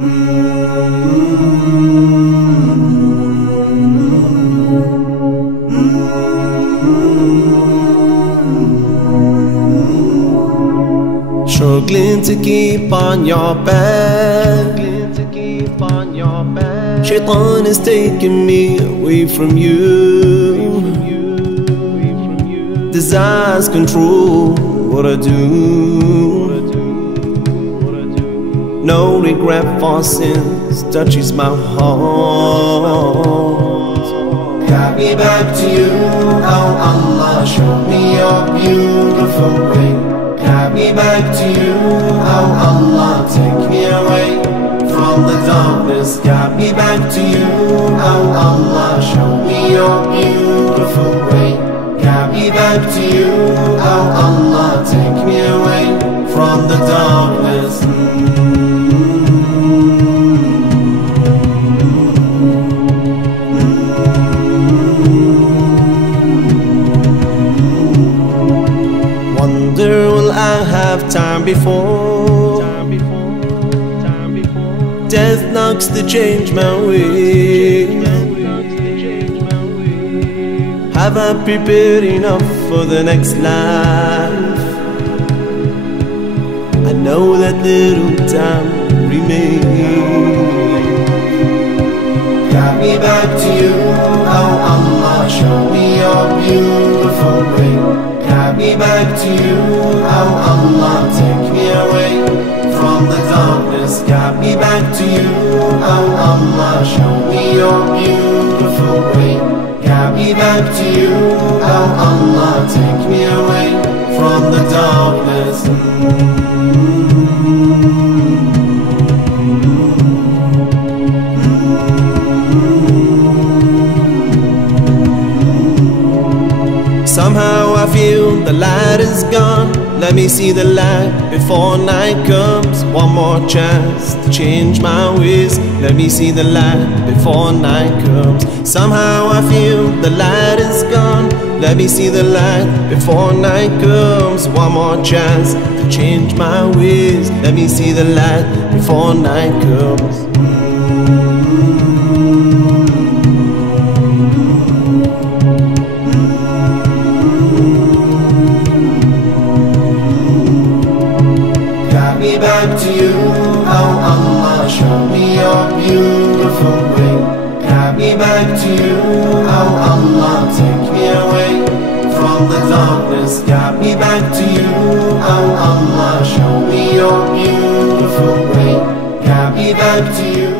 Struggling to keep on your back. Shaitan is taking me away from you. Desires control what I do. No regret for sins touches my heart. Got me back to you, oh Allah, show me your beautiful way. Got me back to you, oh Allah, take me away from the darkness. Got me back to you, oh Allah, show me your beautiful way. Got me back to you, oh Allah, take me away from the darkness. Wonder will I have time before death knocks to change my way. Have I prepared enough for the next life? I know that little time remains. Got me back to you, oh Allah, show me your beautiful way. Got me back to you, oh Allah, take me away from the darkness. Got me back to you, oh Allah, show me your beautiful way. Got me back to you, oh Allah, take me away from the darkness. Somehow I feel the light is gone. Let me see the light before night comes. One more chance to change my ways. Let me see the light before night comes. Somehow I feel the light is gone. Let me see the light before night comes. One more chance to change my ways. Let me see the light before night comes. Back to you, oh Allah, show me your beautiful way. Got me back to you, oh Allah, take me away from the darkness. Got me back to you, oh Allah, show me your beautiful way. Got me back to you.